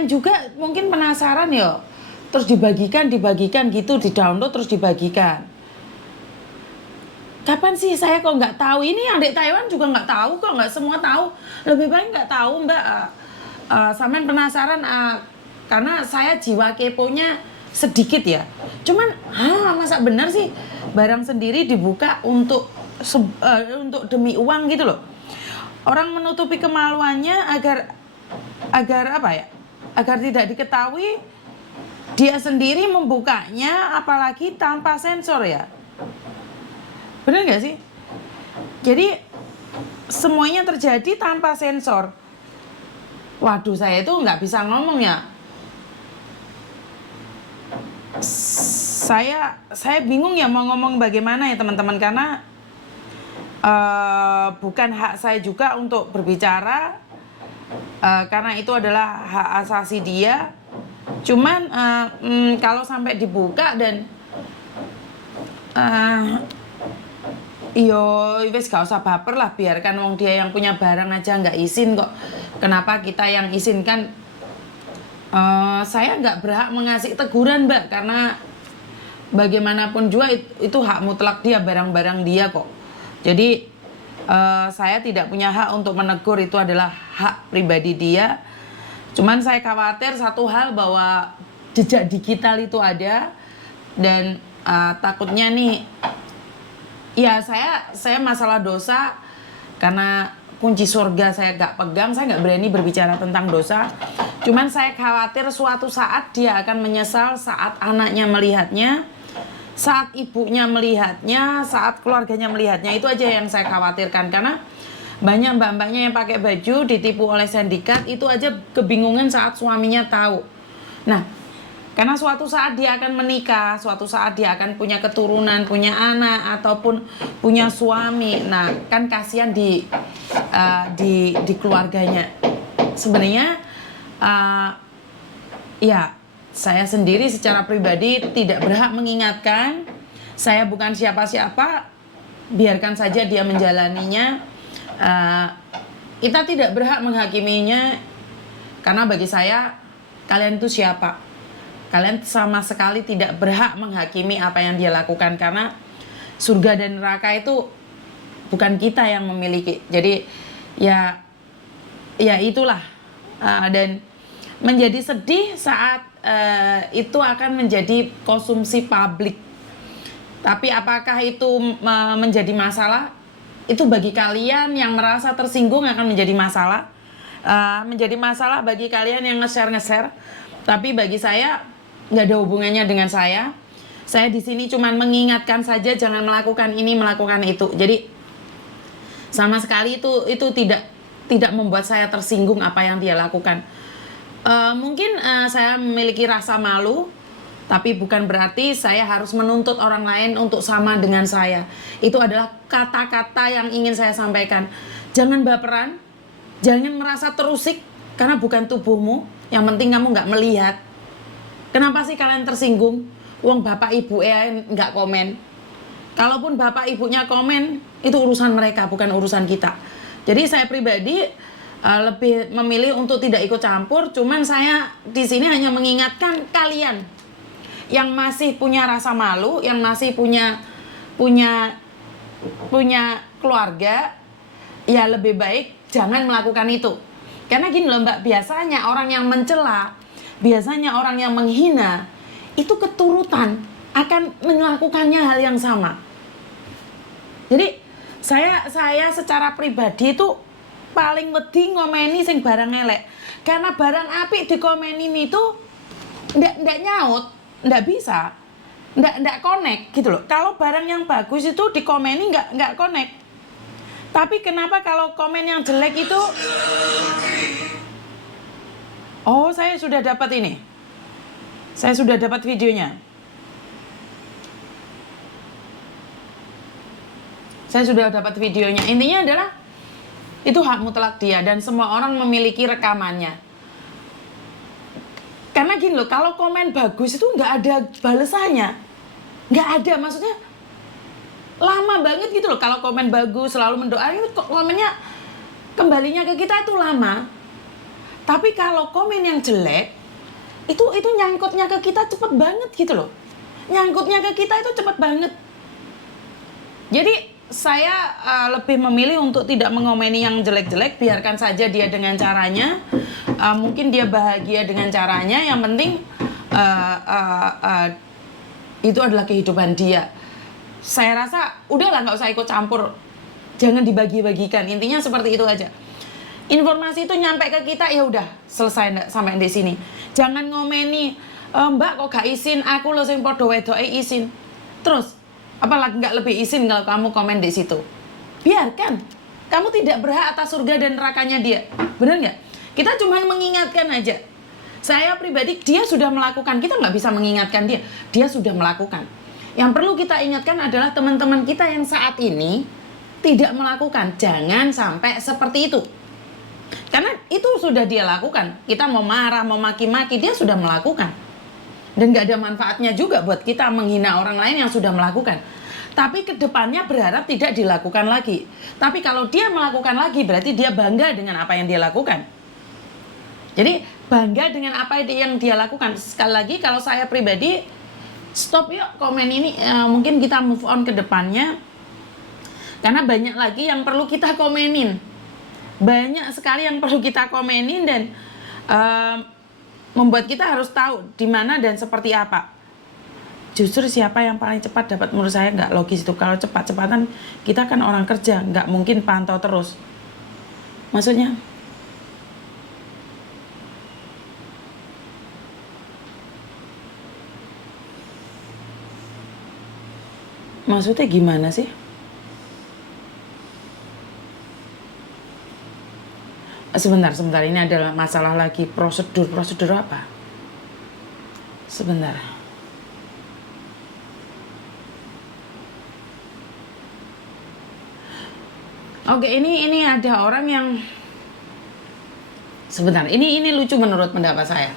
lain juga mungkin penasaran ya, terus dibagikan gitu, di-download terus dibagikan. Kapan sih saya kok nggak tahu? Ini yang di Taiwan juga nggak tahu kok, nggak semua tahu. Lebih baik nggak tahu, Mbak. Sampean penasaran, karena saya jiwa keponya sedikit ya. Cuman, masa benar sih barang sendiri dibuka untuk demi uang gitu loh. Orang menutupi kemaluannya agar apa ya? Agar tidak diketahui, dia sendiri membukanya, apalagi tanpa sensor ya. Bener nggak sih? Jadi semuanya terjadi tanpa sensor. Waduh, saya itu nggak bisa ngomong ya. Saya bingung ya mau ngomong bagaimana ya teman-teman, karena bukan hak saya juga untuk berbicara, karena itu adalah hak asasi dia. Cuman kalau sampai dibuka dan wis gak usah baper lah, biarkan wong dia yang punya barang aja nggak izin kok. Kenapa kita yang izinkan? Saya nggak berhak mengasih teguran, Mbak, karena bagaimanapun juga itu hak mutlak dia, barang-barang dia kok. Jadi saya tidak punya hak untuk menegur, itu adalah hak pribadi dia. Cuman saya khawatir satu hal, bahwa jejak digital itu ada, dan takutnya nih, ya saya masalah dosa, karena kunci surga saya gak pegang, saya gak berani berbicara tentang dosa. Cuman saya khawatir suatu saat dia akan menyesal, saat anaknya melihatnya, saat ibunya melihatnya, saat keluarganya melihatnya. Itu aja yang saya khawatirkan, karena banyak mbak-mbaknya yang pakai baju ditipu oleh sindikat, itu aja kebingungan saat suaminya tahu. Nah, karena suatu saat dia akan menikah, suatu saat dia akan punya keturunan, punya anak, ataupun punya suami. Nah, kan kasihan di keluarganya. Sebenarnya ya, saya sendiri secara pribadi tidak berhak mengingatkan. Saya bukan siapa-siapa, biarkan saja dia menjalaninya. Kita tidak berhak menghakiminya, karena bagi saya, kalian itu siapa? Kalian sama sekali tidak berhak menghakimi apa yang dia lakukan, karena surga dan neraka itu bukan kita yang memiliki. Jadi ya itulah. Dan menjadi sedih saat itu akan menjadi konsumsi publik. Tapi apakah itu menjadi masalah? Itu bagi kalian yang merasa tersinggung akan menjadi masalah. Menjadi masalah bagi kalian yang nge-share. Tapi bagi saya nggak ada hubungannya dengan saya. Saya di sini cuma mengingatkan saja, jangan melakukan ini, melakukan itu. Jadi sama sekali itu tidak membuat saya tersinggung apa yang dia lakukan. Mungkin saya memiliki rasa malu, tapi bukan berarti saya harus menuntut orang lain untuk sama dengan saya. Itu adalah kata-kata yang ingin saya sampaikan. Jangan baperan, jangan merasa terusik, karena bukan tubuhmu. Yang penting kamu nggak melihat. Kenapa sih kalian tersinggung? Wong bapak ibu nggak komen. Kalaupun bapak ibunya komen, itu urusan mereka, bukan urusan kita. Jadi saya pribadi lebih memilih untuk tidak ikut campur. Cuman saya di sini hanya mengingatkan kalian yang masih punya rasa malu, yang masih punya keluarga, ya lebih baik jangan melakukan itu. Karena gini loh Mbak, biasanya orang yang mencela, biasanya orang yang menghina, itu keturutan akan melakukannya hal yang sama. Jadi saya secara pribadi itu paling wedi ngomeni sing barang elek. Karena barang apik dikomenin itu ndak nyaut, ndak bisa, ndak connect gitu loh. Kalau barang yang bagus itu dikomeni nggak connect. Tapi kenapa kalau komen yang jelek itu? Oh, saya sudah dapat ini. Saya sudah dapat videonya. Saya sudah dapat videonya. Intinya adalah itu hak mutlak dia dan semua orang memiliki rekamannya. Karena gini loh, kalau komen bagus itu nggak ada balasannya. Nggak ada, maksudnya lama banget gitu loh. Kalau komen bagus, selalu mendoain, komennya kembalinya ke kita itu lama. Tapi kalau komen yang jelek, itu nyangkutnya ke kita cepet banget gitu loh. Nyangkutnya ke kita itu cepet banget. Jadi saya lebih memilih untuk tidak mengomeni yang jelek-jelek, biarkan saja dia dengan caranya. Mungkin dia bahagia dengan caranya, yang penting itu adalah kehidupan dia. Saya rasa udahlah, nggak usah ikut campur, jangan dibagi-bagikan. Intinya seperti itu aja. Informasi itu nyampe ke kita, ya udah selesai sampai di sini. Jangan ngomeni, Mbak kok gak izin, aku loh sing podo wedoke izin. Terus apalagi nggak lebih izin kalau kamu komen di situ. Biarkan, kamu tidak berhak atas surga dan nerakanya dia. Benar nggak? Kita cuma mengingatkan aja. Saya pribadi, dia sudah melakukan, kita nggak bisa mengingatkan dia. Dia sudah melakukan. Yang perlu kita ingatkan adalah teman-teman kita yang saat ini tidak melakukan. Jangan sampai seperti itu. Karena itu sudah dia lakukan. Kita mau marah, mau maki-maki, dia sudah melakukan. Dan gak ada manfaatnya juga buat kita menghina orang lain yang sudah melakukan. Tapi kedepannya berharap tidak dilakukan lagi. Tapi kalau dia melakukan lagi, berarti dia bangga dengan apa yang dia lakukan. Jadi bangga dengan apa yang dia lakukan. Sekali lagi, kalau saya pribadi, stop yuk komen ini. Mungkin kita move on ke depannya. Karena banyak lagi yang perlu kita komenin. Banyak sekali yang perlu kita komenin dan membuat kita harus tahu di mana dan seperti apa. Justru siapa yang paling cepat dapat, menurut saya nggak logis itu. Kalau cepat-cepatan, kita kan orang kerja, nggak mungkin pantau terus. Maksudnya gimana sih? Sebentar, ini adalah masalah lagi prosedur apa? Sebentar. Oke, ini ada orang yang sebentar. Ini lucu menurut pendapat saya.